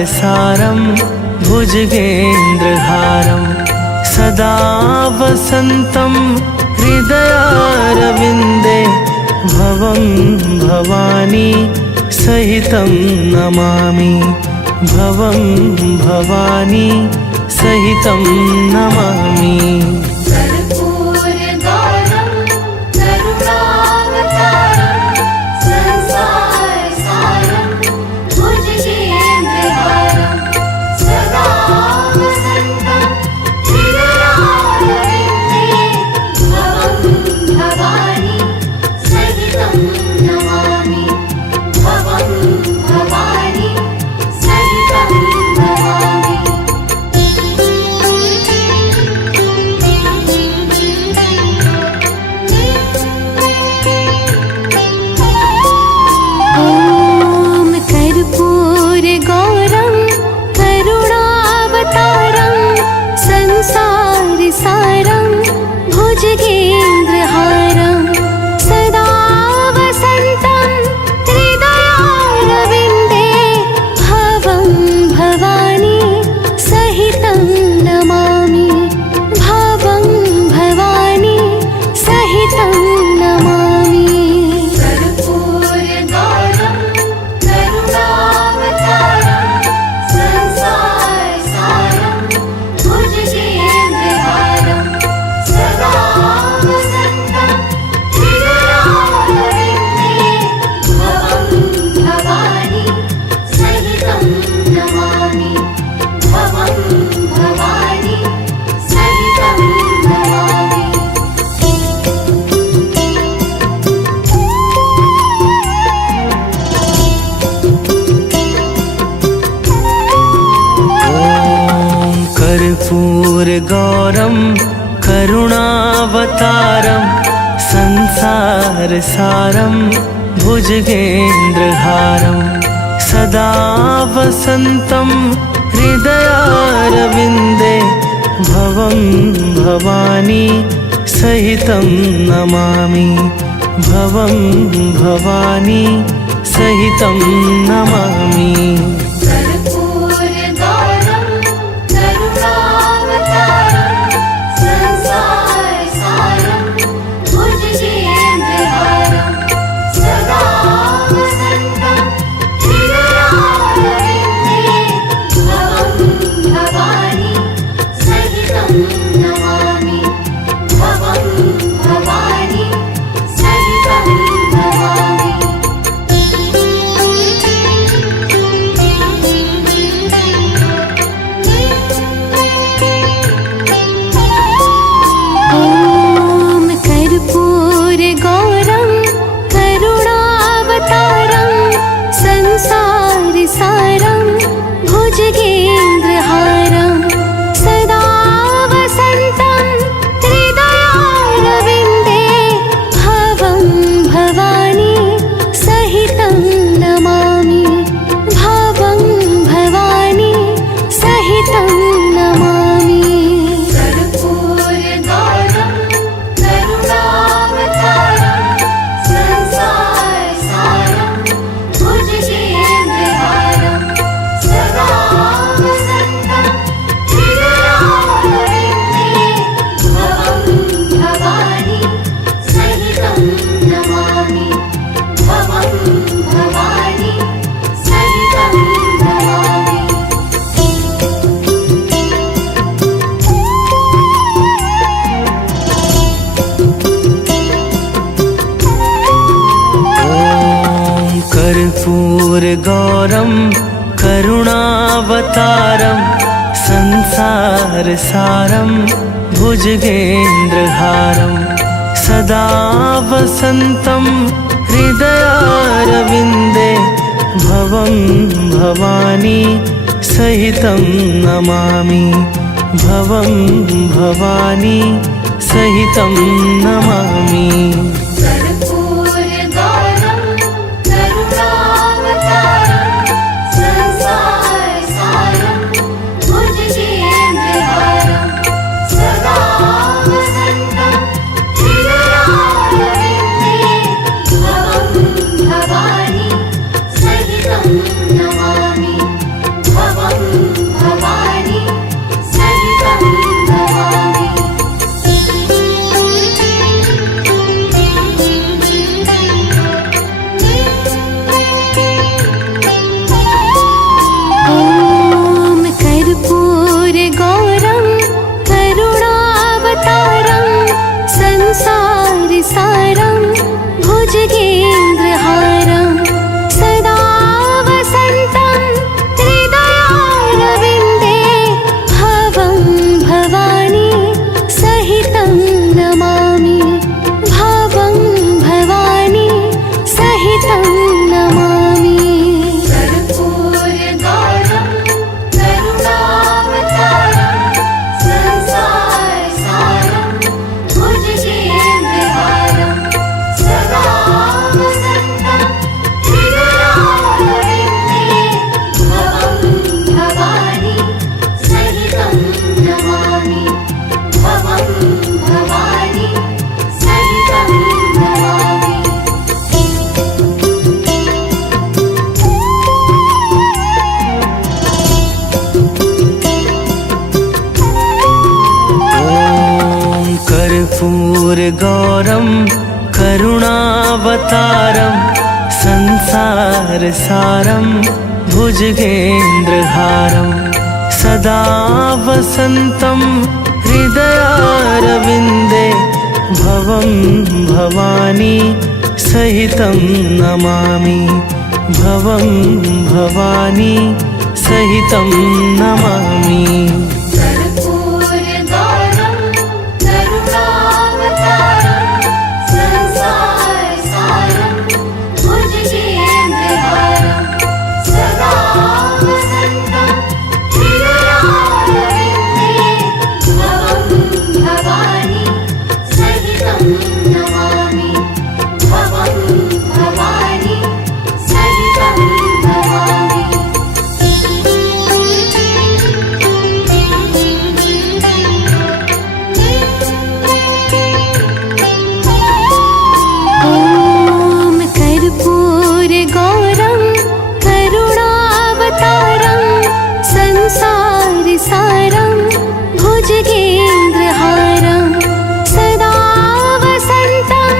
संसारसारं भुजगेन्द्रहारं सदा वसन्तं हृदयारविन्दे भवं भवानी सहितं नमामि भवं भवानी सहितं नमामि। कर्पूरगौरं करुणावतारं संसारसारं भुजगेन्द्रहारं सदा वसन्तं हृदयारविन्दे भवं भवानी सहितं नमामि भवं भवानी सहितं नमामि। कर्पूरगौरं करुणावतारं संसारसारं भुजगेन्द्रहारं सदा वसन्तं हृदयारविन्दे भवं भवानी सहितं नमामि भवं भवानी सहितं नमामि। भवानी सहितं नमामि। करुणावतारं संसारसारं भुजगेन्द्रहारं सदा वसन्तं हृदयारविन्दे भवं भवानी सहितं नमामि भवं भवानी सहितं नमामि। सारं भुजगेन्द्रहारं सदा वसन्तं हृदयारविन्दे भवं भवानी सहितं नमामि भवं भवानी सहितं नमामि। कर्पूरगौरं करुणावतारं संसारसारं भुजगेन्द्रहारं सदा वसन्तं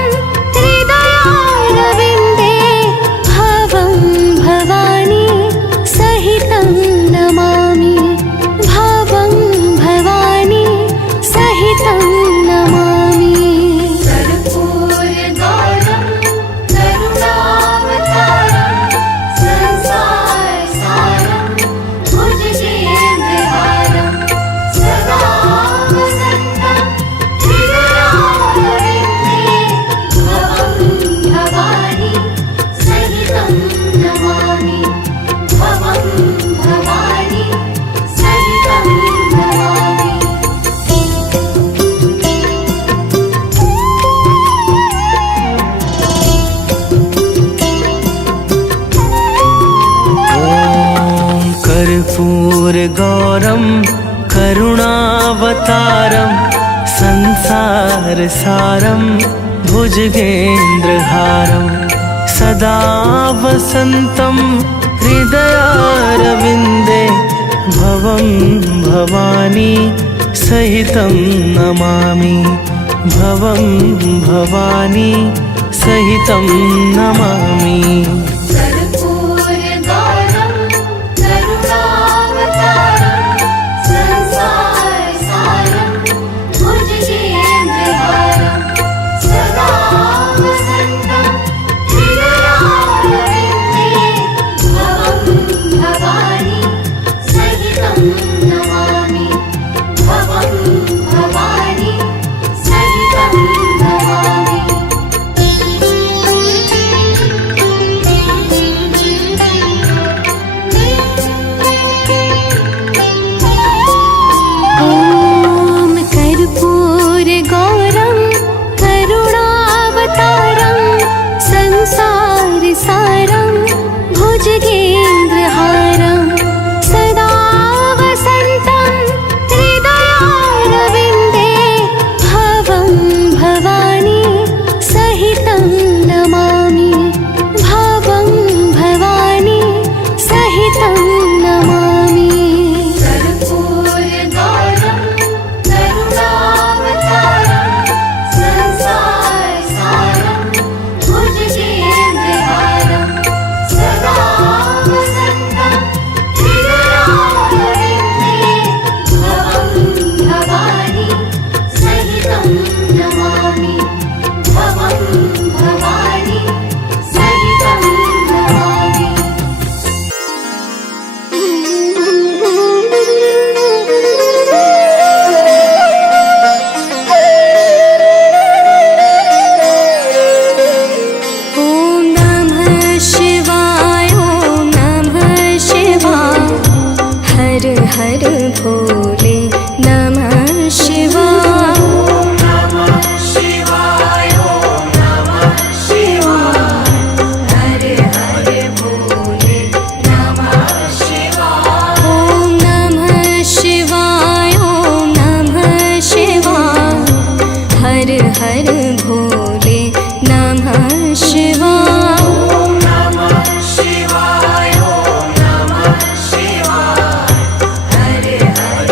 हृदयारविन्दे भवं भवानी सहितं नमामि भवं भवानी सहितं नमामि। ॐ कर्पूरगौरं करुणावतारं संसारसारं भुजगेन्द्रहारं सदा वसन्तं हृदयारविन्दे भवं भवानी सहितं नमामि भवं भवानी सहितं नमामि। कर्पूरगौरं करुणावतारं संसारसारं भुजगेन्द्रहारं सदा वसन्तं हृदयारविन्दे भवं भवानी सहितं नमामि भवं भवानी सहितं नमामि। ॐ कर्पूरगौरं करुणावतारं संसारसारं भुजगेन्द्रहारं सदा वसन्तं हृदयारविन्दे भवं भवानी सहितं नमामि भवं भवानी सहितं नमामि। कर्पूरगौरं करुणावतारं संसारसारं भुजगेन्द्रहारं सदा वसन्तं हृदयारविन्दे भवं भवानी सहितं नमामि भवं भवानी सहितं नमामि। ॐ नमः शिवाय ॐ नमः शिवाय हर हर भोले नमः शिवाय। हर हर भोले नमः शिवाय। ॐ नमः शिवाय ॐ नमः शिवाय हर हर भोले नमः शिवाय। हर हर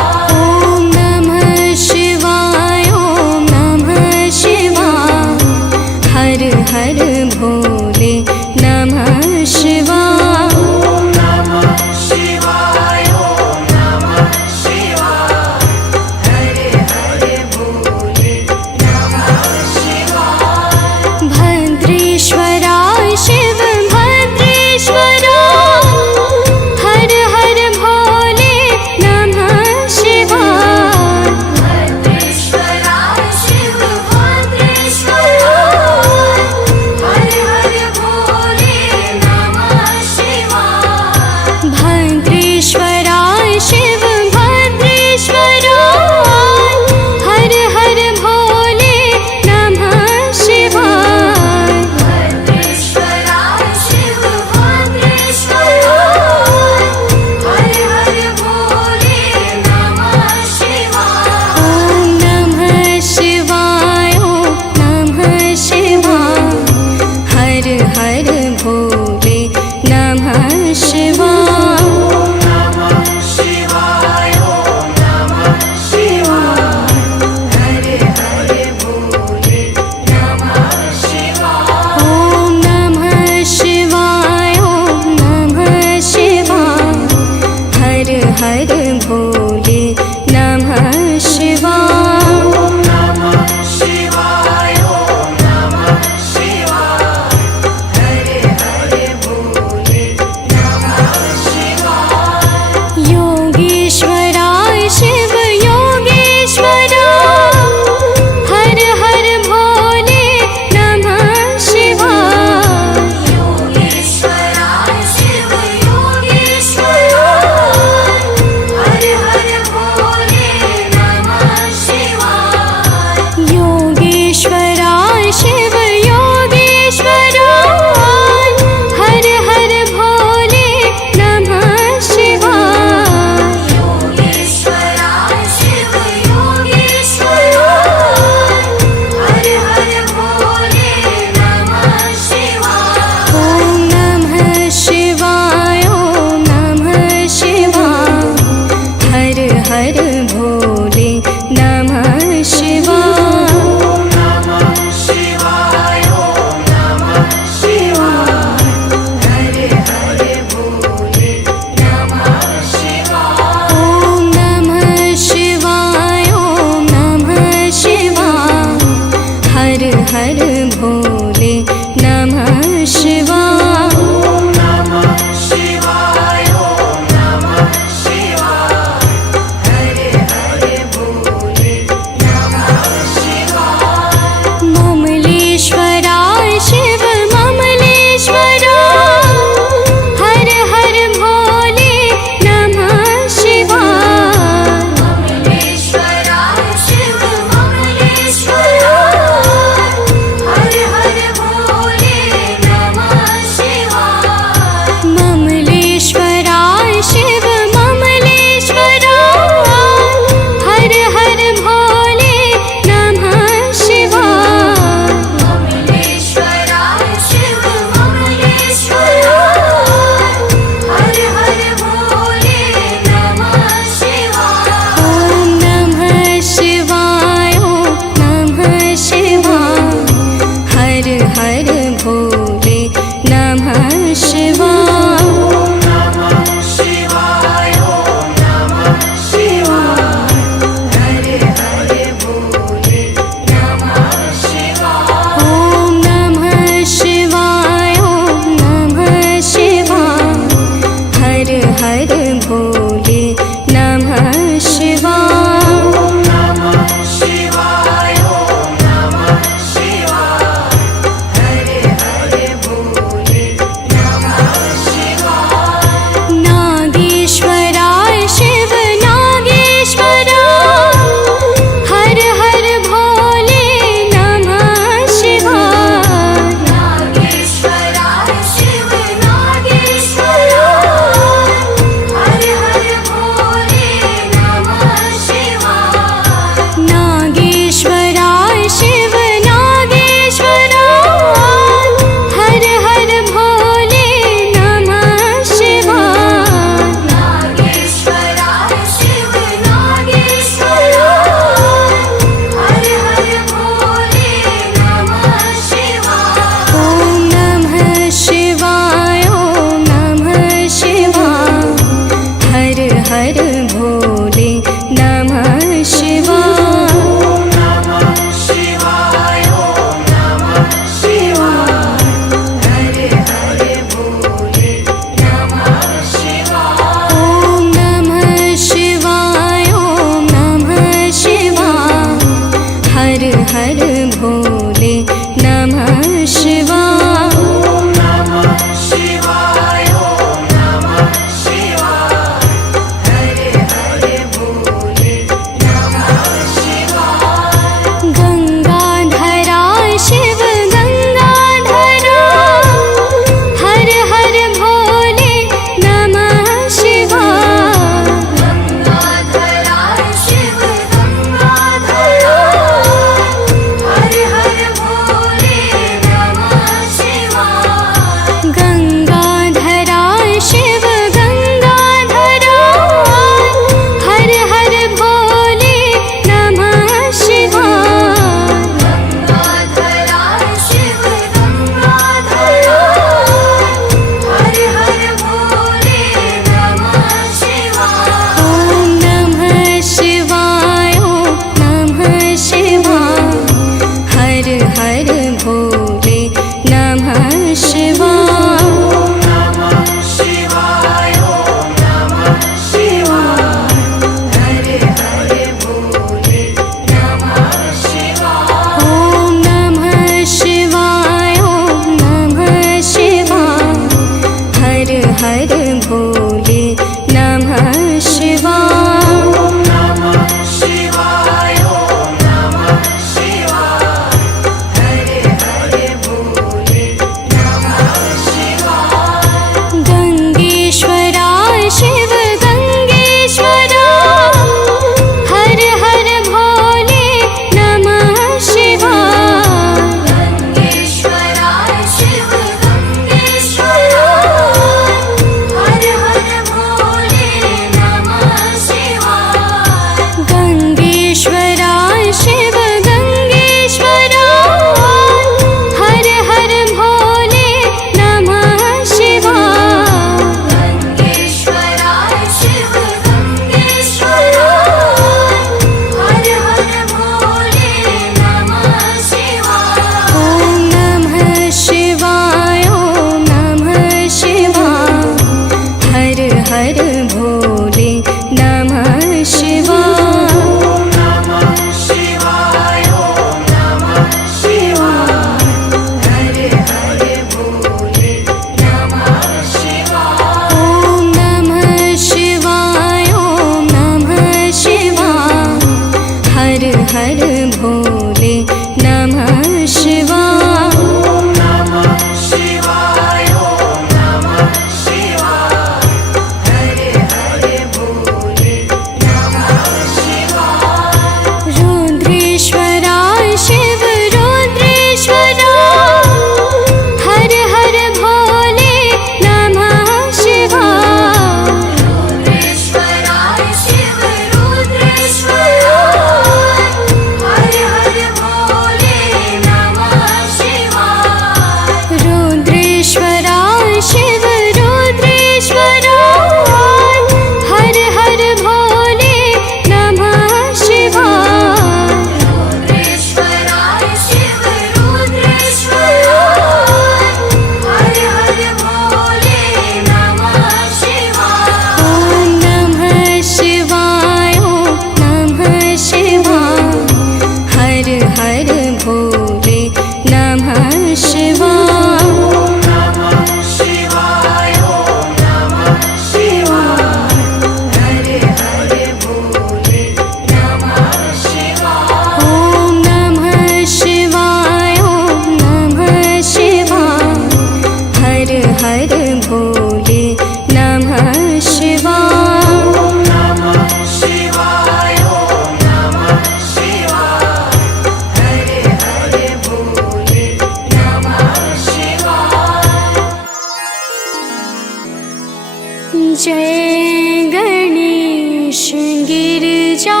जय गणेश गिरिजा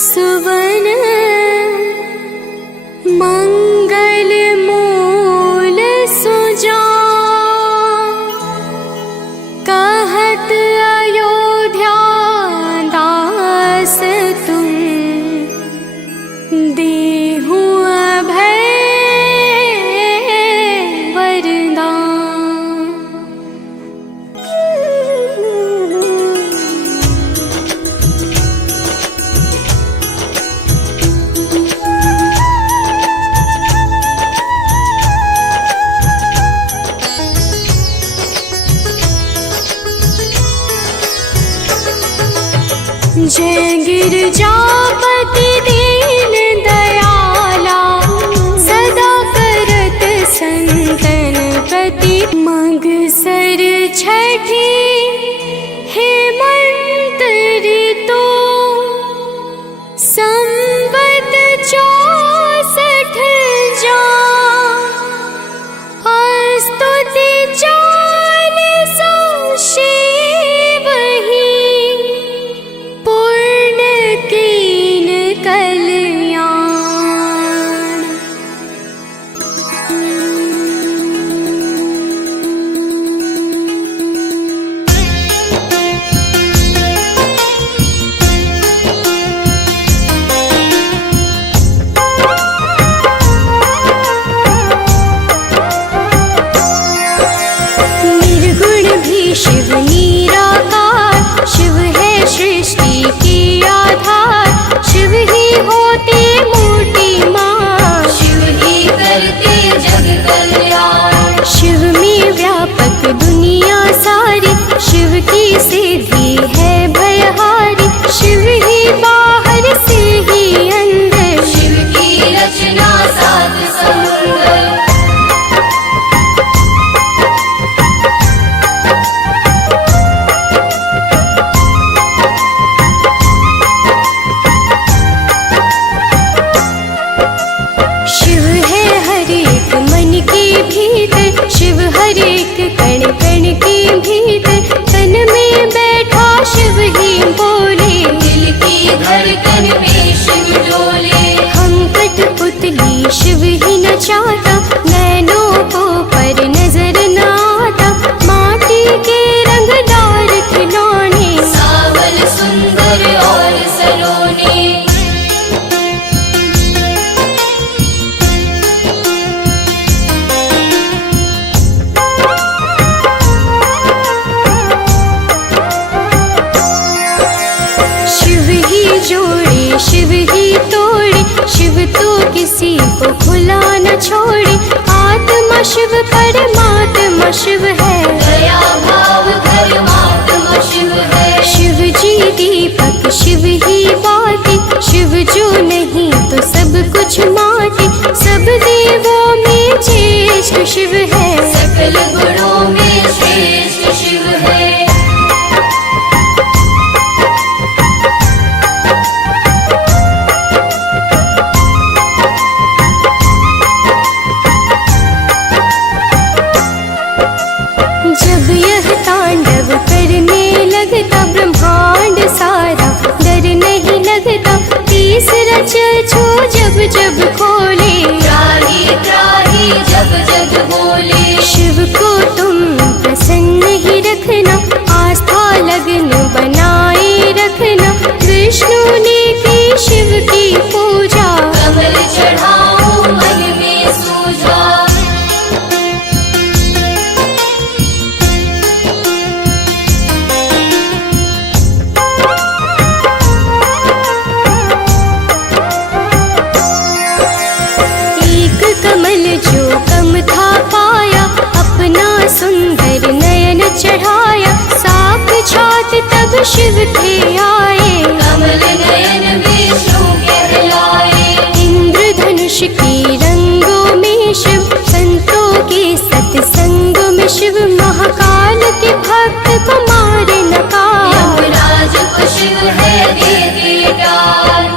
सुवन मंगल मूल सुजा कहत अयोध्या दास तुम देहु अभय वरदान। जय गिरजापति दीन दयाला सदा करत संतन प्रति मगसर छठी हेमंत ऋतु संवत 64 जा स्तुति 40 शिव ही पूर्ण कीन कल्याण। निर्गुण भी शिव निराकार, शिव है सृष्टि की आधार, शिव ही होते मूर्तिमान, शिव ही करते जग कल्याण। शिव में व्यापक दुनिया सारी, शिव की सिद्धि है भयहारी, शिव ही बाहर से ही अंदर, शिव की रचना सात समुंदर। शिव है हर एक मन के भीतर, शिव हर एक कण कण के भीतर, तन में बैठा शिव ही बोले, दिल की धड़कन में शिव डोले। हम कठपुतली शिव ही नचाता, नैनों को पर नजर न आता, माटी के रंगदार खिलौने, सावल सुंदर और सलोने। शिव ही जोड़े शिव ही तोड़े, शिव तो किसी को खुला न छोड़े। आत्मा शिव परमात्मा शिव है, दया भाव धर्मात्मा शिव है। शिव जी दीपक शिव ही बाती, शिव जो नहीं तो सब कुछ माटी। सब देवों में ज्येष्ठ शिव है, सकल गुणों में श्रेष्ठ शिव है। जब यह तांडव करने लगता, ब्रह्मांड सारा डर नहीं लगता। तीसरा चक्षु जब जब खोले, त्राही त्राही जब जब बोले। शिव को तुम प्रसन्न ही रखना, आस्था लगन बनाए रखना। विष्णु ने की शिव की पूजा, कमल चढ़ाओ मन में सूझा। कमल जो कम था पाया, अपना सुंदर नयन चढ़ाया। साक्षात तब शिव थे आए, कमल नयन विष्णु कहलाए। इंद्रधनुष की रंगों में शिव, संतों के सत्संग में शिव। महाकाल के भक्त को मारे नकार, यमराज को शिव है दे दे डार।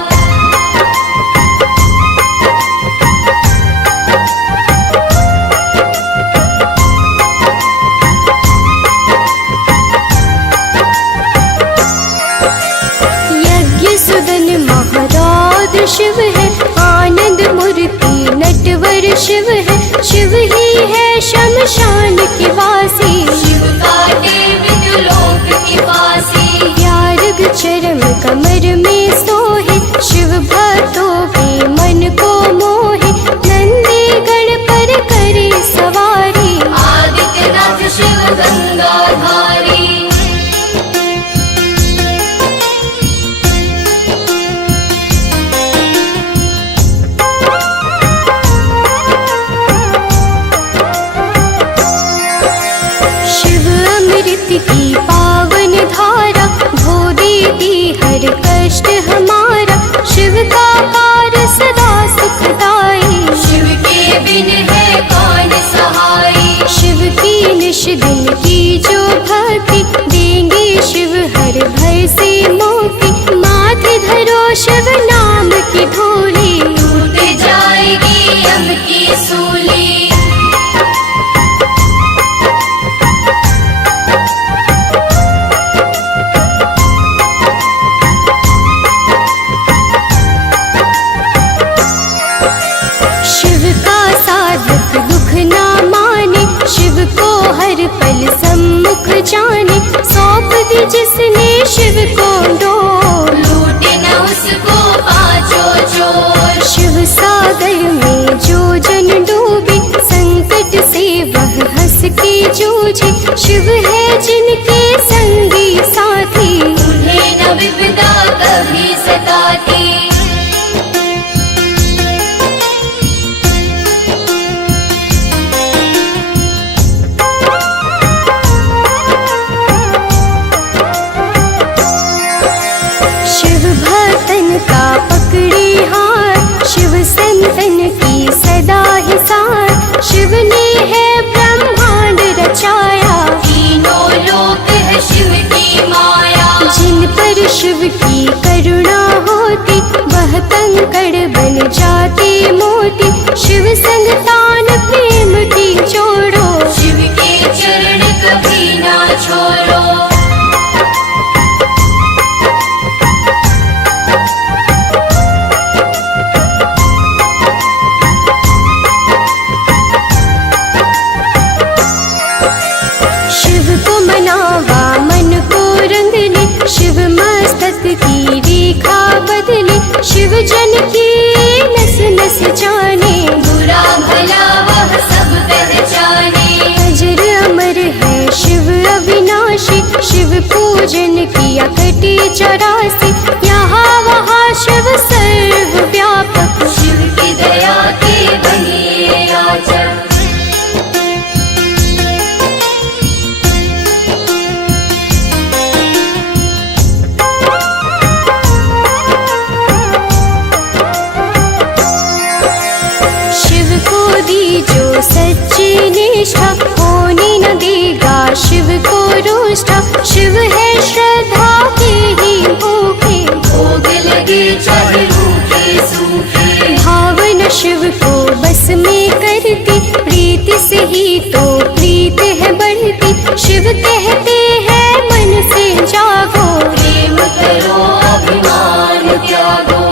शान के वासी, शिव काटे मृत्युलोक की फांसी। त्याग चरम कमर में सोहे, शिव भक्तों के मन को मोहे। नंदी गण पर करे सवारी, आदित्यनाथ शिव गंगाधारी। शिव अमृत की पावन धारा, धो देती हर कष्ट हमारा। शिव का पार सदा सुखदाई, शिव के बिन है कौन सहाय। शिव की निश दिन की जो भक्ति, देंगे शिव हर भय से मुक्ति। माथे धरो शिव नाम की धूली, टूट जाएगी यम की सूली। शिव का साधक दुख ना माने, शिव को हर पल सम्मुख जाने। सौंप दी जिसने शिव को डोर, लूटे न उसको पांचों चोर। शिव सागर में जो जन डूबे, संकट से वह हंस के जूझे। शिव है जिनके संगी साथी, उन्हें न विपदा कभी सताती। शिव भक्तन का पकड़े हाथ, शिव संतन की सदा ही साथ। शिव ने है ब्रह्मांड रचाया, तीनों लोक है शिव की माया। जिन पर शिव की करुणा होती, वह कंकड़ बन जाते मोती। शिव संग तान प्रेम की जोड़ो, शिव के चरण कभी ना छोड़ो। शिव को मनावा मन को रंग ले, शिव मस्तक की रेखा बदले। शिव जन की नस नस जाने, बुरा भला वह सब पहचाने। अजर अमर है शिव अविनाशी, शिव पूजन किया कटे 84। यहाँ वहाँ शिव सर्व व्यापक, शिव की दया के बनिए याचक। शिव को दी जो सच्ची निष्ठा, होने न देगा शिव को रुष्टा। शिव है श्रद्धा के ही भूखे, भोग लगे चाहे रूखे सूखे। भावना शिव को बस में करती, प्रीति से ही तो प्रीत है बढ़ती। शिव कहते हैं मन से जागो, प्रेम करो अभिमान त्यागो।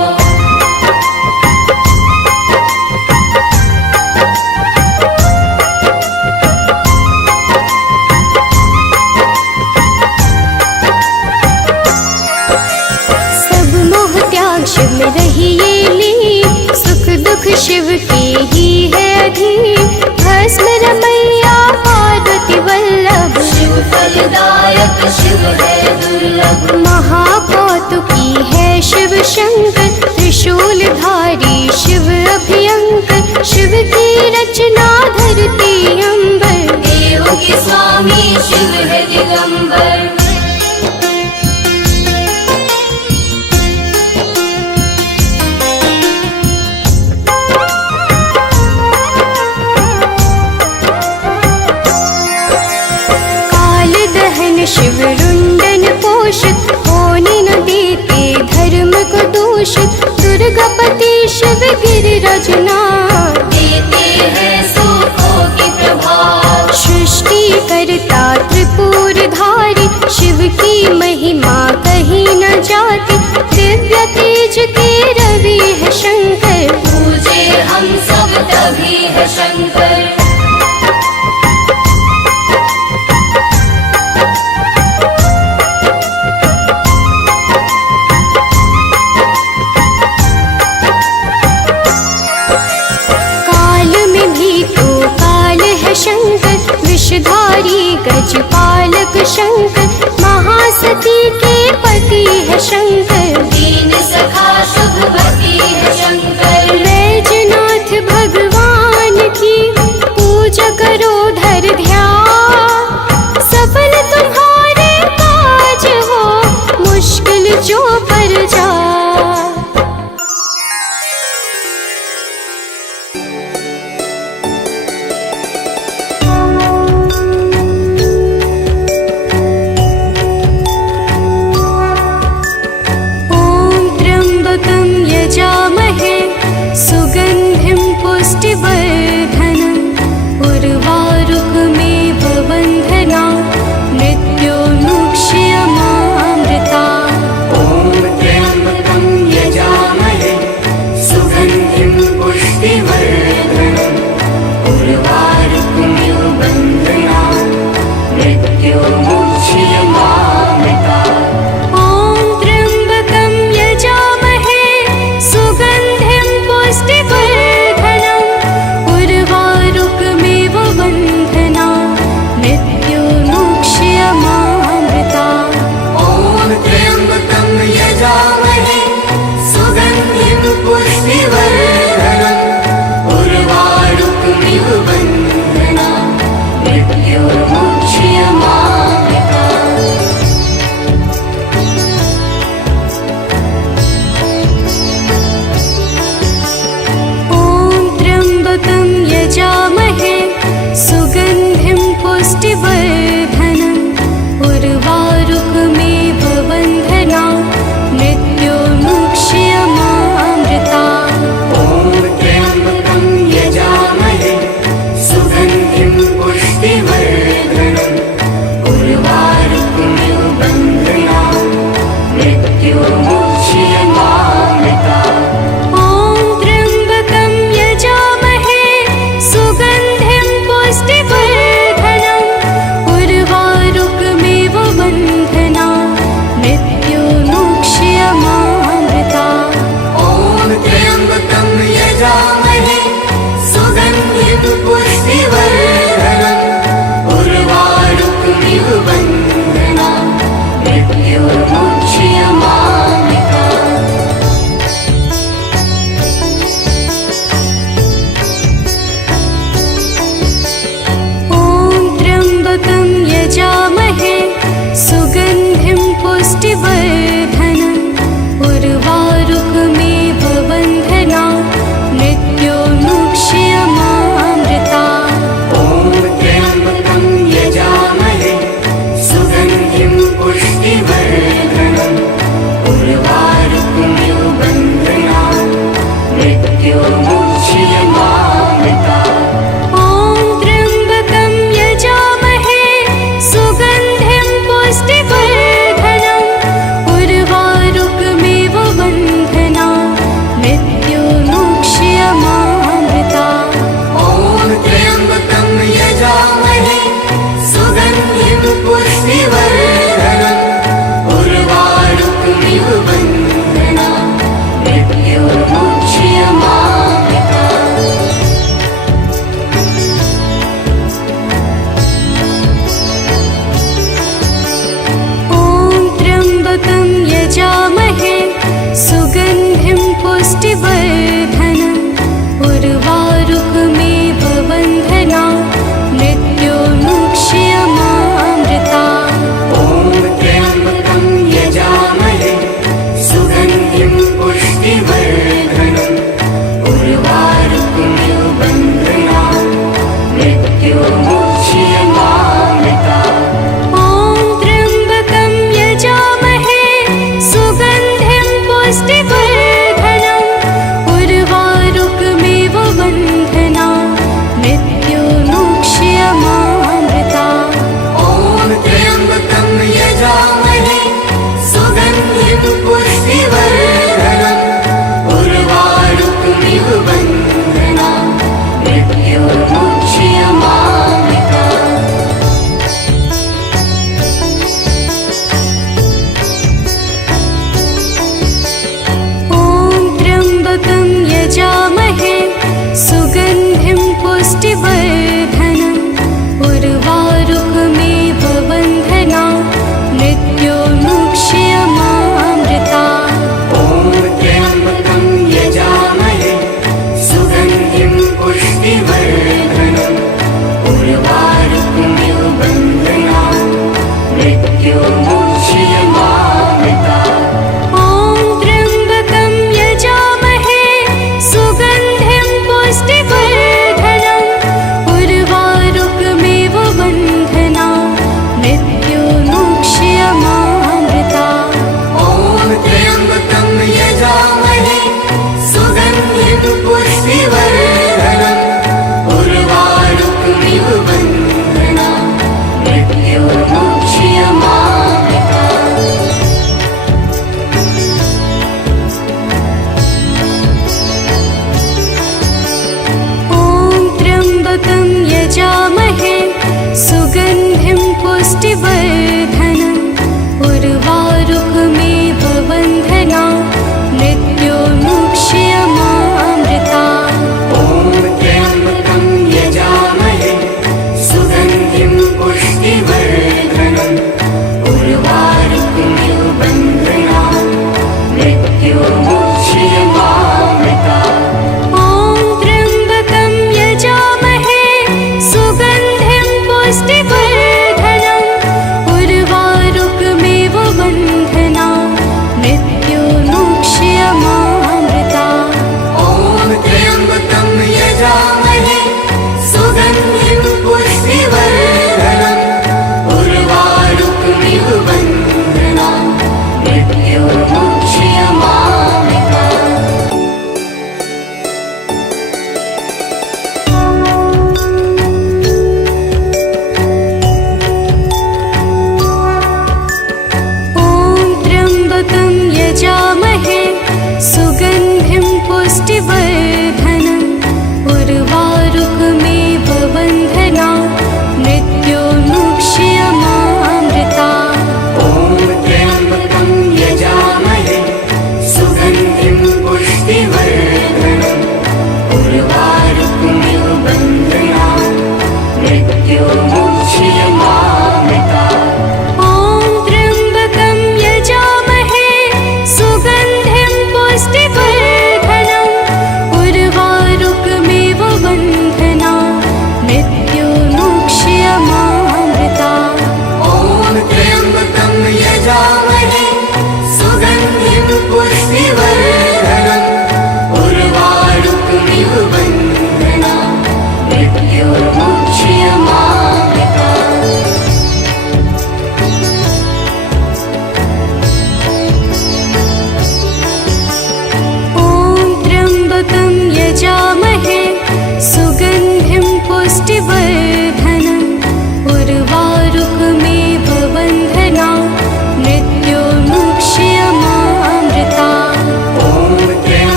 सब मोह त्याग शिव में रहिए लीन, सुख दुख शिव के ही है अधीन। भस्म रमैया पार्वती वल्लभ, शिव फलदायक शिव है दुर्लभ। महाकौतुकी है शिव शंकर, त्रिशूलधारी शिव अभयंकर। शिव की रचना धरती अंबर, देवों के स्वामी शिव है दिगंबर। काल दहन शिव रुंडन पोषित, होने न देते धर्म को दूषित। दुर्गापति शिव गिरिराजनाथ, देते हैं सुखों की प्रभात। सृष्टि करता त्रिपुरधारी, शिव की महिमा कहीं न जाती। दिव्य तेज के रवि है शंकर, पूजे हम सब तभी है शंकर। बिहारी गजपालक शंकर, महासती के पति है शंकर। दीन सखा शुभपति है शंकर। बैजनाथ भगवान की पूजा करो धर ध्यान, सफल तुम्हारे काज हो मुश्किल जो पर जा। ॐ त्र्यम्बकं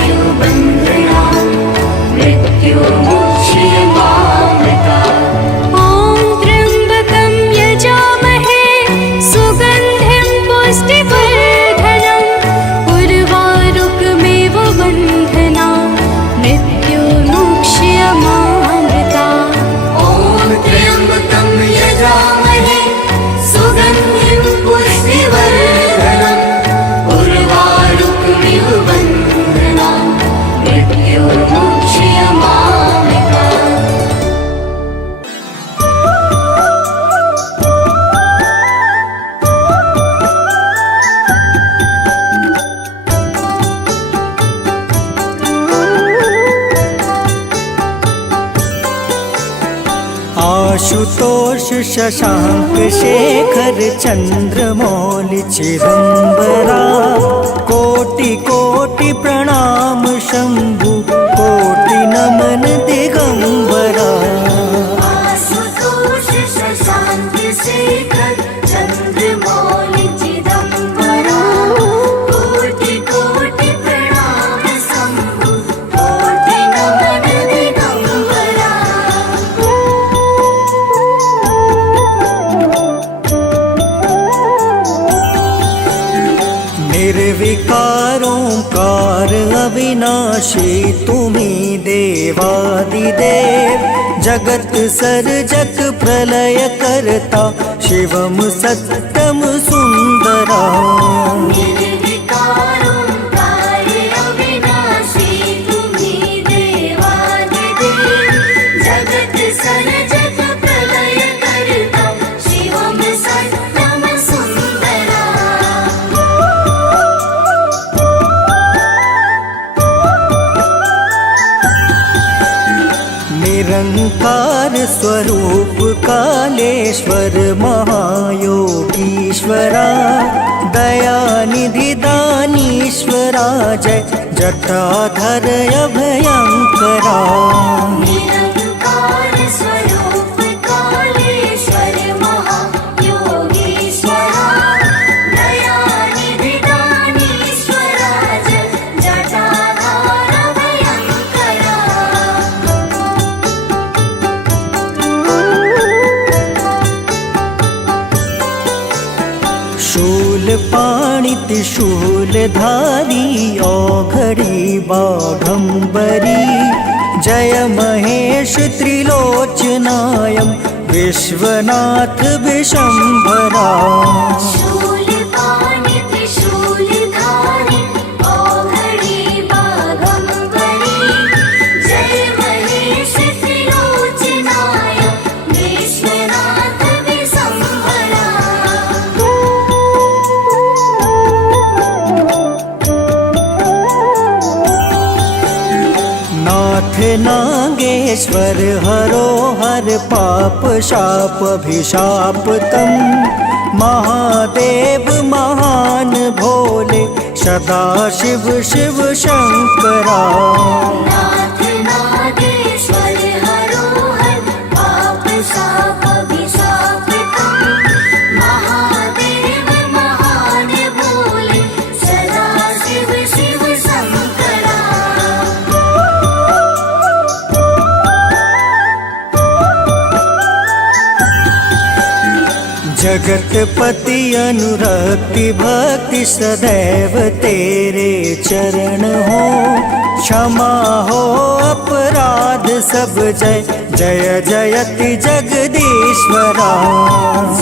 उर्वारुकमिवबन्धना मृत्युमुच्यमामृता ॐ त्र्यम्बकं यजामहे सुगन्धिं पुष्टिवर्धनम् उर्वारुकमेव बन्धना मृत्युमुच्यमामृता ॐ त्र्यम्बकं यजामहे सुगन्धिं पुष्टिवर्धनम् उर्वारुकमिवबन्धना मृत्युमुच्यमामृता आशुतोष शशांक शेखर चंद्रमौलि चिदंबरा कोटि कोटि प्रणाम शंभु कोटि नमन दिगंबरा आशुतोष शशांक शेखर चंद्रमौलि चिदंबरा कोटि कोटि प्रणाम शंभु कोटि नमन दिगंबरा निर्विकारोंकार अविनाशी तुम्ही देवादिदेव जगत सर्जक प्रलय करता शिवम सत्यम सुंदरा निर्विकारोंकार अविनाशी तुम्ही देवादिदेव जगत सर्जक प्रलय करता शिवम सत्यम सुंदरा निरंकार स्वरूप कालेश्वर महायोगीश्वरा दयानिधि दानीश्वरा जय जटाधर अभयंकरा निरंकार स्वरूप कालेश्वर महायोगीश्वरा दयानिधि दानीश्वरा जटाधार भयंकरा शूल पाणि त्रिशूलधारी औघड़ी बाघंबरी जय महेश त्रिलोचनायं विश्वनाथ विशंभरा शूलपाणि त्रिशूलधारी औघड़ी बाघंबरी जय महेश त्रिलोचनाय विश्वनाथ विशंभरा नाथ नागेश्वर हरो हर पाप शाप अभिशाप तम महादेव महान भोले सदा शिव शिव शंकरा नाथ नागेश्वर हरो हर पाप शाप अभिशाप तम महादेव महान भोले सदा शिव शिव शंकरा जगतपति अनुरक्ति भक्ति सदैव तेरे चरण हो क्षमा हो अपराध सब जय जय जयति जगदीश्वरा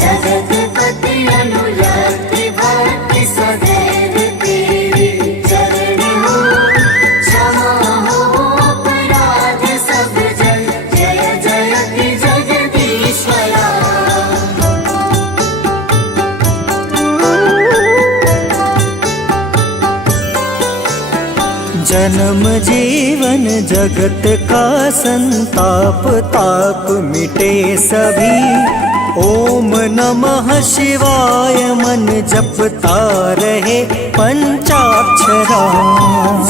जगतपति अनुरक्ति भक्ति सदैव तेरे चरण हो क्षमा हो अपराध सब जय जय जयति जगदीश्वरा जन्म जीवन जगत का संताप ताप मिटे सभी ओम नमः शिवाय मन जपता रहे पंचाक्षरा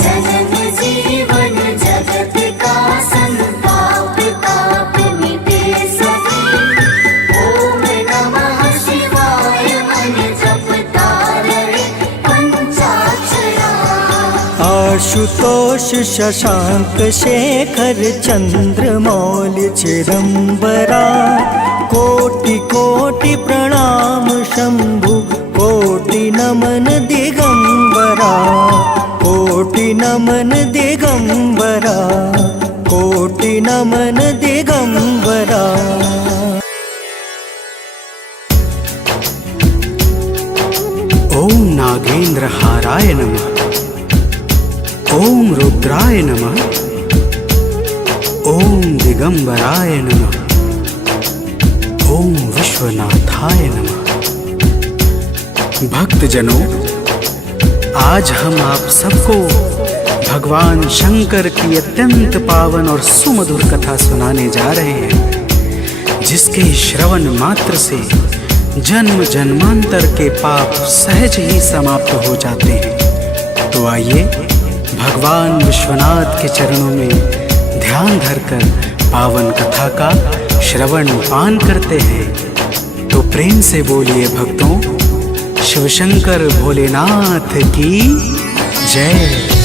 जन्म जीवन जगत का संताप ताप मिटे सभी ओम नमः शिवाय मन जपता रहे पंचाक्षरा आशुतोष शशांक शेखर चंद्रमौलि चिदंबरा कोटि कोटि प्रणाम शंभु कोटि नमन दिगंबरा कोटि नमन दिगंबरा कोटि नमन दिगंबरा। ओम नागेंद्र हाराय नमः। ओम रुद्राय नमः। ओम दिगंबराय नमः। ओम विश्वनाथाय नमः। भक्तजनों, आज हम आप सबको भगवान शंकर की अत्यंत पावन और सुमधुर कथा सुनाने जा रहे हैं, जिसके श्रवण मात्र से जन्म जन्मांतर के पाप सहज ही समाप्त हो जाते हैं। तो आइए भगवान विश्वनाथ के चरणों में ध्यान धरकर पावन कथा का श्रवण पान करते हैं। तो प्रेम से बोलिए भक्तों, शिवशंकर भोलेनाथ की जय।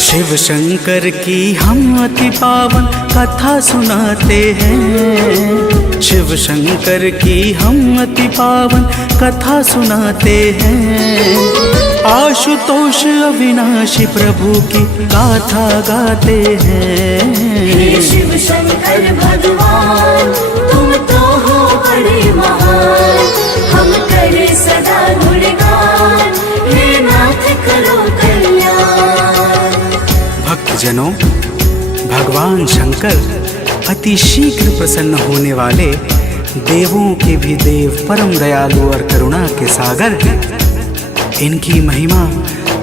शिव शंकर की हम अति पावन कथा सुनाते हैं। शिव शंकर की हम अति पावन कथा सुनाते हैं। आशुतोष अविनाशी प्रभु की गाथा गाते हैं। हे शिव शंकर भगवान, तुम तो हो बड़े महान, हम करे सदा गुणगान, हे नाथ करो कल्याण। भक्तजनों, भगवान शंकर अति शीघ्र प्रसन्न होने वाले देवों के भी देव, परम दयालु और करुणा के सागर हैं। इनकी महिमा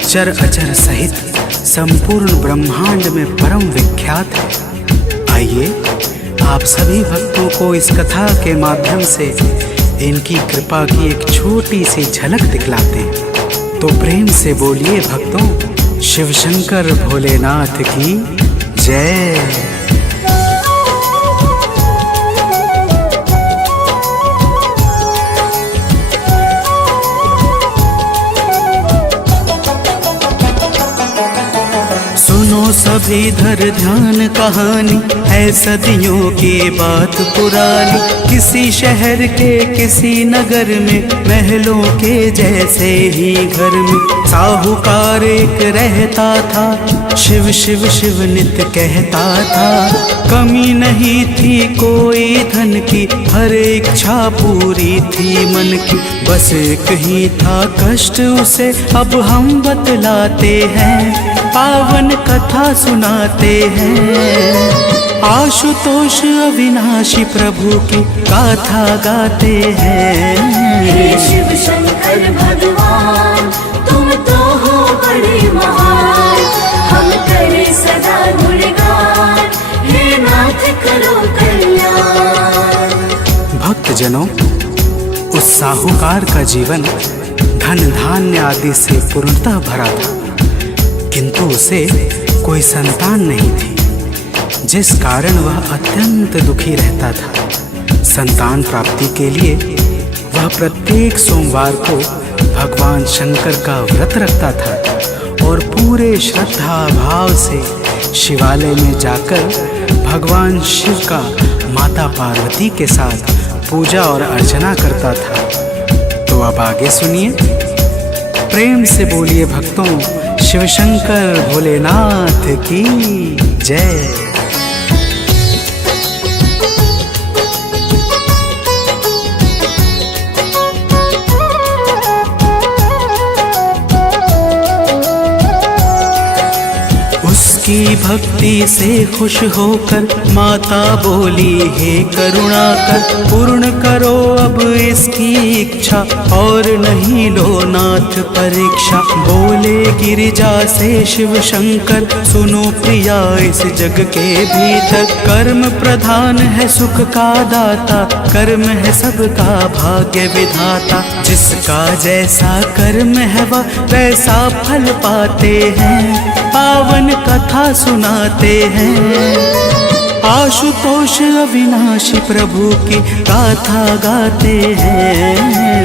चर अचर सहित संपूर्ण ब्रह्मांड में परम विख्यात है। आइए आप सभी भक्तों को इस कथा के माध्यम से इनकी कृपा की एक छोटी सी झलक दिखलाते हैं। तो प्रेम से बोलिए भक्तों, शिव शंकर भोलेनाथ की जय। सुनो सभी धर ध्यान कहानी, है सदियों की बात पुरानी। किसी शहर के किसी नगर में, महलों के जैसे ही घर में, साहूकार एक रहता था, शिव शिव शिव नित कहता था। कमी नहीं थी कोई धन की, हर इच्छा पूरी थी मन की। बस एक ही था कष्ट उसे, अब हम बतलाते हैं, पावन कथा सुनाते हैं। आशुतोष अविनाशी प्रभु की गाथा गाते हैं। हे शिव शंकर भगवान, तुम तो हो बड़े महान, हम करे सदा गुणगान, हे नाथ करो कल्याण। भक्तजनों, उस साहूकार का जीवन धन धान्य आदि से पूर्णतः भरा था, किंतु उसे कोई संतान नहीं थी, जिस कारण वह अत्यंत दुखी रहता था। संतान प्राप्ति के लिए वह प्रत्येक सोमवार को भगवान शंकर का व्रत रखता था और पूरे श्रद्धा भाव से शिवालय में जाकर भगवान शिव का माता पार्वती के साथ पूजा और अर्चना करता था। तो अब आगे सुनिए, प्रेम से बोलिए भक्तों, शिव शंकर भोलेनाथ की जय। उसकी भक्ति से खुश होकर माता बोली, हे करुणा कर, पूर्ण करो अब इसकी इच्छा, और नहीं लो नाथ परीक्षा। बोल बोले गिरिजा से शिव शंकर, सुनो प्रिया इस जग के भीतर, कर्म प्रधान है सुख का दाता, कर्म है सबका भाग्य विधाता। जिसका जैसा कर्म है वह वैसा फल पाते हैं, पावन कथा सुनाते हैं। आशुतोष अविनाशी प्रभु की गाथा गाते हैं।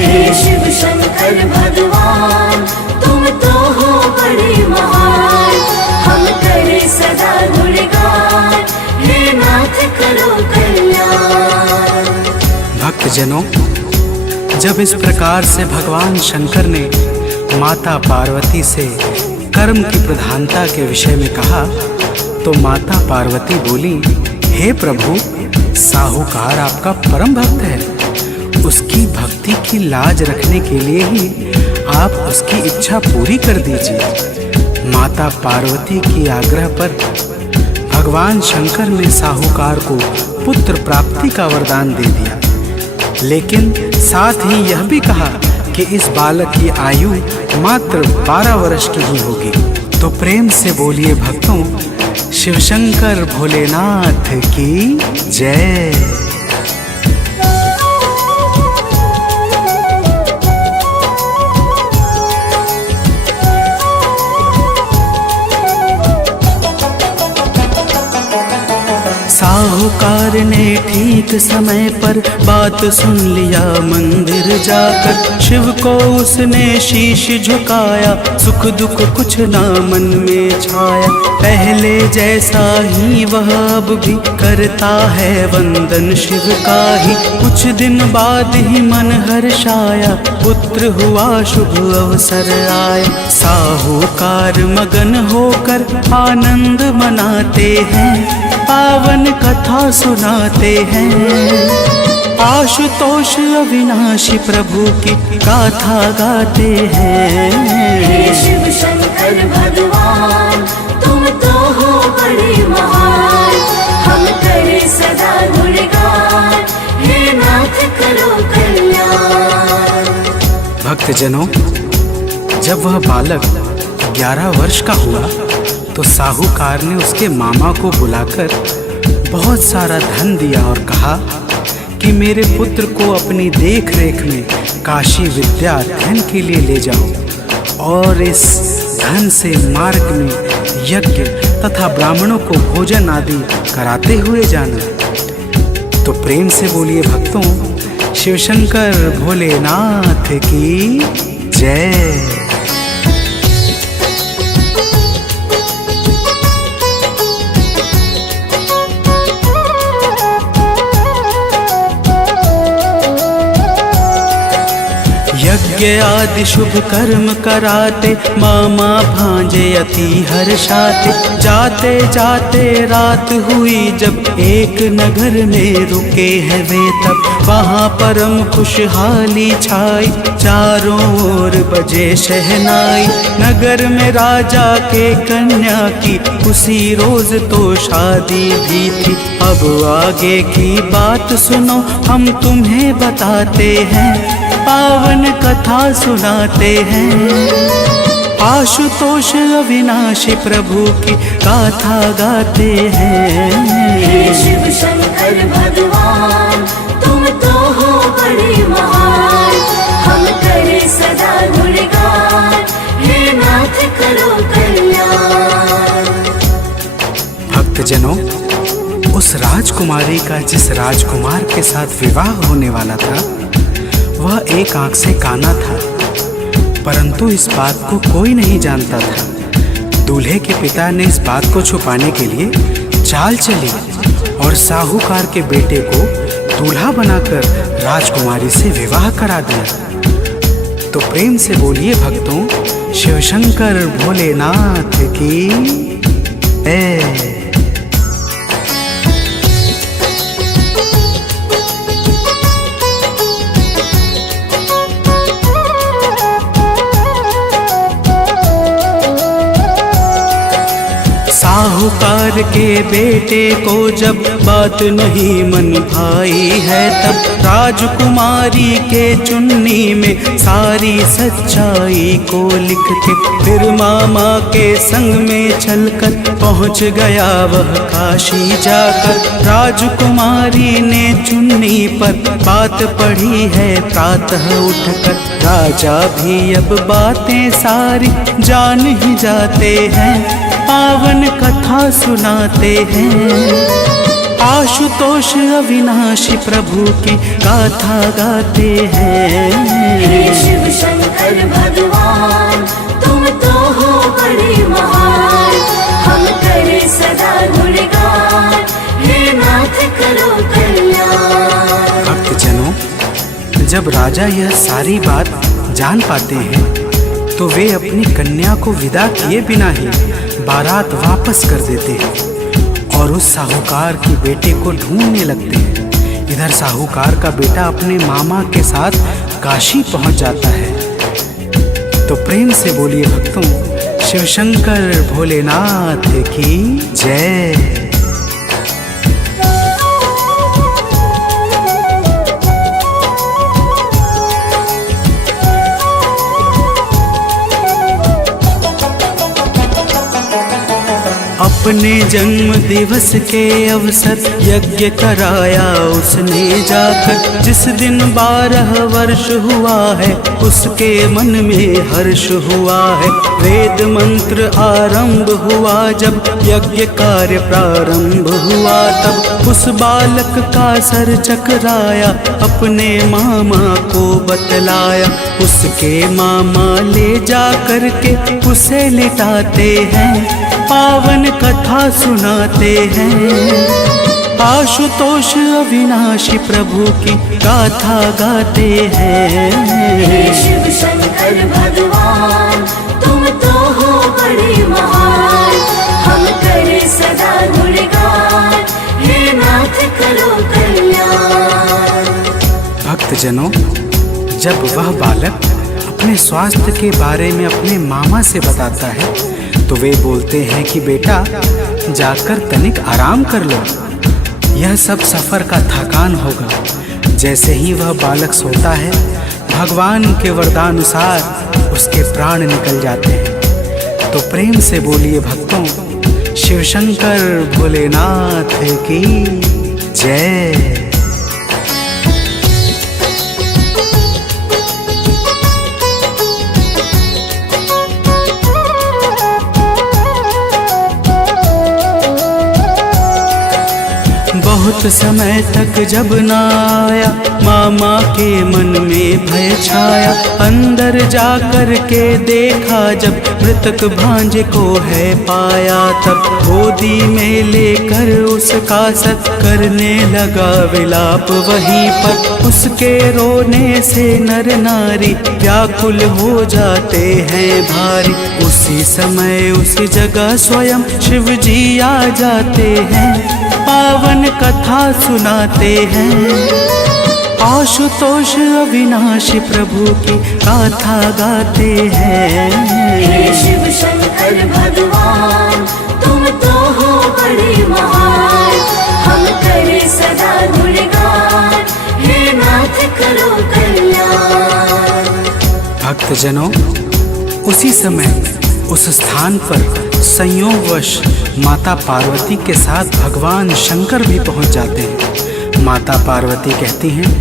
हे शिव शंकर भगवान, तुम तो हो बड़े महान, हम करे सदा गुणगान, हे नाथ करो कल्याण। भक्तजनों, जब इस प्रकार से भगवान शंकर ने माता पार्वती से कर्म की प्रधानता के विषय में कहा, तो माता पार्वती बोली, हे प्रभु, साहूकार आपका परम भक्त है, उसकी भक्ति की लाज रखने के लिए ही आप उसकी इच्छा पूरी कर दीजिए। माता पार्वती की आग्रह पर भगवान शंकर ने साहूकार को पुत्र प्राप्ति का वरदान दे दिया, लेकिन साथ ही यह भी कहा कि इस बालक की आयु मात्र 12 वर्ष की ही होगी। तो प्रेम से बोलिए भक्तों, शिव शंकर भोलेनाथ की जय। साहूकार ने ठीक समय पर बात सुन लिया, मंदिर जाकर शिव को उसने शीश झुकाया, सुख दुख कुछ ना मन में छाया। पहले जैसा ही वह अब भी करता है वंदन शिव का ही, कुछ दिन बाद ही मन हर्षाया, पुत्र हुआ शुभ अवसर आया। साहूकार मगन होकर आनंद मनाते हैं, पावन कथा सुनाते हैं। आशुतोष अविनाशी प्रभु की गाथा गाते हैं। हे शिव शंकर भगवान, तुम तो हो बड़े महान, हम करे सदा गुणगान, हे नाथ करो कल्याण। भक्तजनों, जब वह बालक 11 वर्ष का हुआ तो साहूकार ने उसके मामा को बुलाकर बहुत सारा धन दिया और कहा कि मेरे पुत्र को अपनी देख रेख में काशी विद्या अध्ययन के लिए ले जाओ और इस धन से मार्ग में यज्ञ तथा ब्राह्मणों को भोजन आदि कराते हुए जाना। तो प्रेम से बोलिए भक्तों, शिव शंकर भोलेनाथ की जय। यज्ञ आदि शुभ कर्म कराते, मामा भांजे अति हर्षाते। जाते जाते रात हुई जब एक नगर में रुके हैं वे तब, वहाँ परम खुशहाली छाई, चारों ओर बजे शहनाई। नगर में राजा के कन्या की उसी रोज तो शादी भी थी। अब आगे की बात सुनो, हम तुम्हें बताते हैं, पावन कथा सुनाते हैं। आशुतोष अविनाशी प्रभु की गाथा गाते हैं। हे शिव शंकर भगवान, तुम तो हो बड़े महान, हम करे सदा गुणगान, हे नाथ करो कल्याण। भक्तजनों, उस राजकुमारी का जिस राजकुमार के साथ विवाह होने वाला था वह एक आंख से काना था, परंतु इस बात को कोई नहीं जानता था। दूल्हे के पिता ने इस बात को छुपाने के लिए चाल चली और साहूकार के बेटे को दूल्हा बनाकर राजकुमारी से विवाह करा दिया। तो प्रेम से बोलिए भक्तों, शिव शंकर भोलेनाथ की जय। साहूकार के बेटे को जब बात नहीं मन भाई है, तब राजकुमारी के चुन्नी में सारी सच्चाई को लिख के फिर मामा के संग में चलकर पहुंच गया वह काशी जाकर। राजकुमारी ने चुन्नी पर बात पढ़ी है प्रातः उठकर। राजा भी अब बातें सारी जान ही जाते हैं, पावन कथा सुनाते हैं। आशुतोष अविनाशी प्रभु की गाथा गाते हैं। हे शिव शंकर भगवान, तुम तो हो बड़े महान, हम करे सदा गुणगान, हे नाथ करो कल्याण। भक्तजनों, जब राजा यह सारी बात जान पाते हैं तो वे अपनी कन्या को विदा किए बिना ही बारात वापस कर देते हैं और उस साहूकार के बेटे को ढूंढने लगते हैं। इधर साहूकार का बेटा अपने मामा के साथ काशी पहुंच जाता है। तो प्रेम से बोलिए भक्तों, शिव शंकर भोलेनाथ की जय। अपने जन्म दिवस के अवसर यज्ञ कराया उसने जाकर। जिस दिन 12 वर्ष हुआ है उसके मन में हर्ष हुआ है। वेद मंत्र आरंभ हुआ जब यज्ञ कार्य प्रारंभ हुआ, तब उस बालक का सर चकराया अपने मामा को बतलाया। उसके मामा ले जा करके उसे लिटाते हैं, पावन कथा सुनाते हैं। आशुतोष अविनाशी प्रभु की गाथा गाते हैं। हे शिव शंकर भगवान, तुम तो हो बड़े महान, हम करे सदा गुणगान, हे नाथ करो कल्याण। भक्तजनों, जब वह बालक अपने स्वास्थ्य के बारे में अपने मामा से बताता है तो वे बोलते हैं कि बेटा जाकर तनिक आराम कर लो, यह सब सफर का थकान होगा। जैसे ही वह बालक सोता है भगवान के वरदानुसार उसके प्राण निकल जाते हैं। तो प्रेम से बोलिए भक्तों, शिव शंकर भोलेनाथ की जय। बहुत समय तक जब न आया मामा के मन में भय छाया। अंदर जाकर के देखा जब मृतक भांजे को है पाया, तब गोदी में लेकर उसका सत करने लगा विलाप। वहीं पर उसके रोने से नर नारी व्याकुल हो जाते हैं भारी। उसी समय उस जगह स्वयं शिव जी आ जाते हैं, पावन कथा सुनाते हैं। आशुतोष अविनाशी प्रभु की गाथा गाते हैं। हे शिव शंकर भगवान, तुम तो हो बड़े महान, हम करे सदा गुणगान, हे नाथ करो कल्याण। भक्तजनों, उसी समय उस स्थान पर संयोगवश माता पार्वती के साथ भगवान शंकर भी पहुंच जाते हैं। माता पार्वती कहती हैं,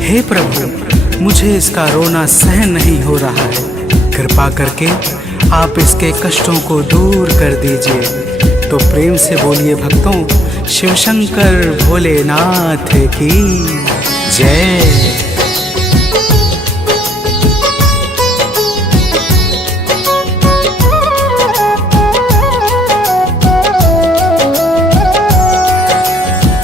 हे प्रभु, मुझे इसका रोना सहन नहीं हो रहा है, कृपा करके आप इसके कष्टों को दूर कर दीजिए। तो प्रेम से बोलिए भक्तों, शिव शंकर भोलेनाथ की जय।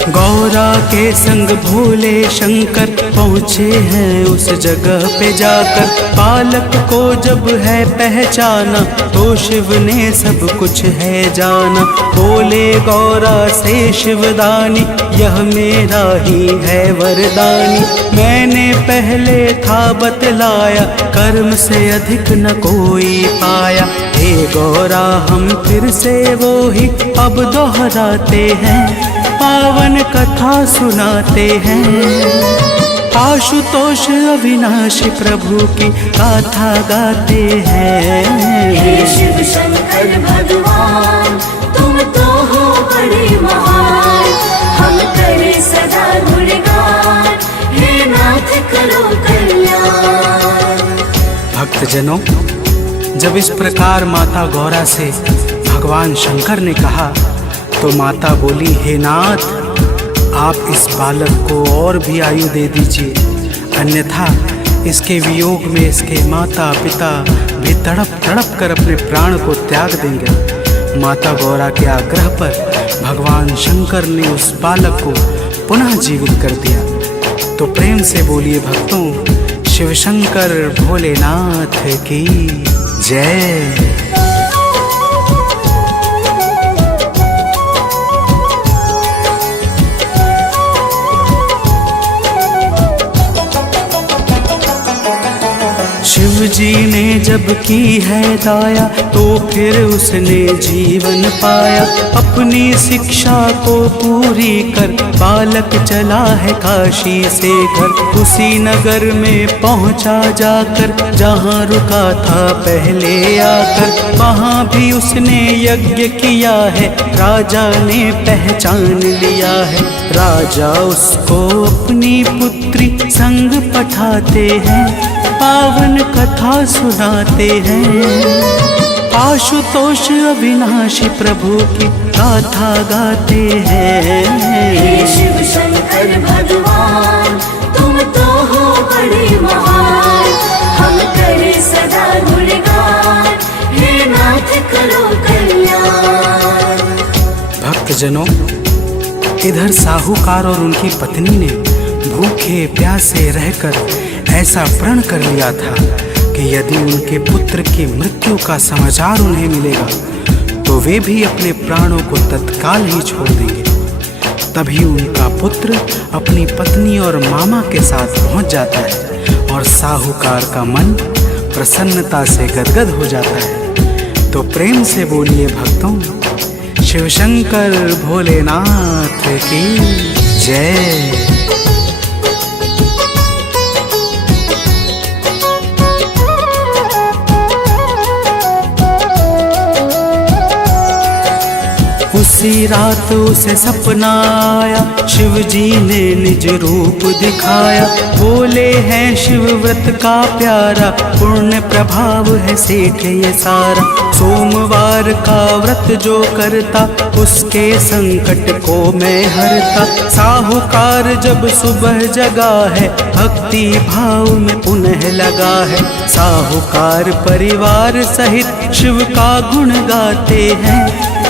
गौरा के संग भोले शंकर पहुँचे हैं उस जगह पे जाकर। बालक को जब है पहचाना तो शिव ने सब कुछ है जाना। बोले गौरा से शिवदानी, यह मेरा ही है वरदानी। मैंने पहले था बतलाया, कर्म से अधिक न कोई पाया। हे गौरा हम फिर से वो ही अब दोहराते हैं, पावन कथा सुनाते हैं। आशुतोष अविनाशी प्रभु की गाथा गाते हैं। हे शिव शंकर भगवान तुम तो हो बड़े महान, हम करें सदा गुणगान, हे नाथ करो कल्याण। भक्तजनों, जब इस प्रकार माता गौरा से भगवान शंकर ने कहा तो माता बोली, हे नाथ आप इस बालक को और भी आयु दे दीजिए, अन्यथा इसके वियोग में इसके माता पिता भी तड़प तड़प कर अपने प्राण को त्याग देंगे। माता गौरा के आग्रह पर भगवान शंकर ने उस बालक को पुनः जीवित कर दिया। तो प्रेम से बोलिए भक्तों, शिव शंकर भोलेनाथ की जय। शिव जी ने जब की है दाया तो फिर उसने जीवन पाया। अपनी शिक्षा को पूरी कर बालक चला है काशी से घर। उसी नगर में पहुंचा जाकर जहां रुका था पहले आकर, वहां भी उसने यज्ञ किया है, राजा ने पहचान लिया है। राजा उसको अपनी पुत्री संग पठाते हैं, पावन कथा सुनाते हैं। आशुतोष अविनाशी प्रभु की गाथा गाते हैं। हे शिव शंकर भगवान तुम तो हो बड़े महान, हम करें सदा गुणगान, हे नाथ करो कल्याण। भक्तजनों, इधर साहूकार और उनकी पत्नी ने भूखे प्यासे रहकर ऐसा प्रण कर लिया था कि यदि उनके पुत्र की मृत्यु का समाचार उन्हें मिलेगा तो वे भी अपने प्राणों को तत्काल ही छोड़ देंगे। तभी उनका पुत्र अपनी पत्नी और मामा के साथ पहुंच जाता है और साहूकार का मन प्रसन्नता से गदगद हो जाता है। तो प्रेम से बोलिए भक्तों, शिव शंकर भोलेनाथ की जय। उसी रात उसे सपना आया, शिव जी ने निज रूप दिखाया। बोले हैं शिव व्रत का प्यारा, पुण्य प्रभाव है सेठ ये सारा। सोमवार का व्रत जो करता उसके संकट को मैं हरता। साहूकार जब सुबह जगा है, भक्ति भाव में पुनः लगा है। साहूकार परिवार सहित शिव का गुण गाते हैं,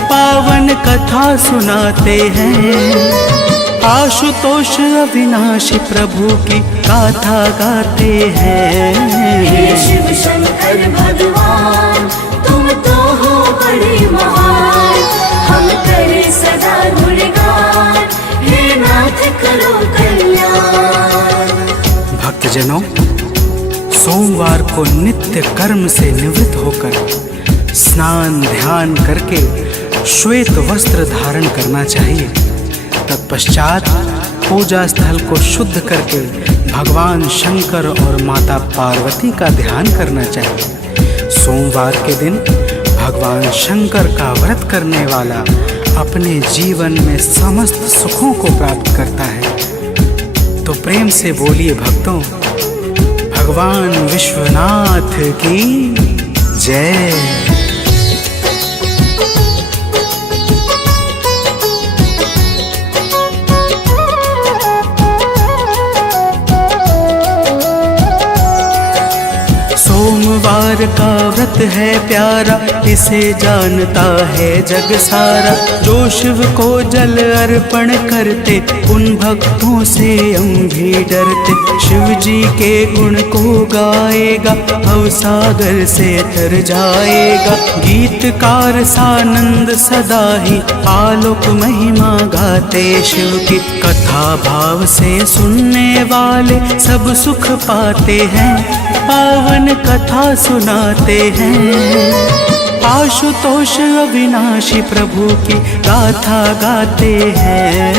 पावन कथा सुनाते हैं। आशुतोष अविनाशी प्रभु की गाथा गाते हैं। हे शिव शंकर भगवान तुम तो हो बड़े महान, हम करें सदा गुणगान, हे नाथ करो कल्याण। भक्तजनों, सोमवार को नित्य कर्म से निवृत्त होकर स्नान ध्यान करके श्वेत वस्त्र धारण करना चाहिए। तत्पश्चात पूजा स्थल को शुद्ध करके भगवान शंकर और माता पार्वती का ध्यान करना चाहिए। सोमवार के दिन भगवान शंकर का व्रत करने वाला अपने जीवन में समस्त सुखों को प्राप्त करता है। तो प्रेम से बोलिए भक्तों, भगवान विश्वनाथ की जय। सोमवार का व्रत है प्यारा, इसे जानता है जग सारा। जो शिव को जल अर्पण करते, उन भक्तों से हम भी डरते। शिव जी के गुण को गाएगा, भवसागर से तर जाएगा। गीतकार सानंद सदा ही आलोक महिमा गाते शिव की। कथा भाव से सुनने वाले सब सुख पाते हैं, पावन कथा सुनाते हैं। आशुतोष अविनाशी प्रभु की गाथा गाते हैं।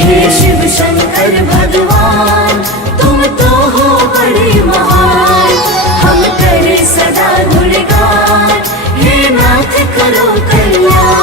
हे शिव शंकर भगवान तुम तो हो बड़े महान, हम करे सदा गुणगान, हे नाथ करो कल्याण।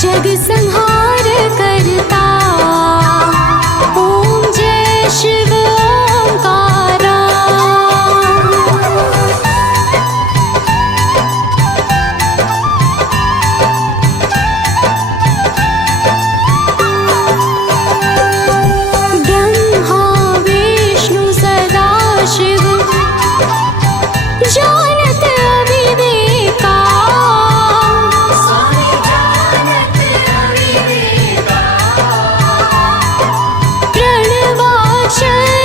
जग संहार करता ओम जय शिव ओंकारा। ब्रह्मा विष्णु सदा शिव जानत अविवेका। प्रणवाक्षर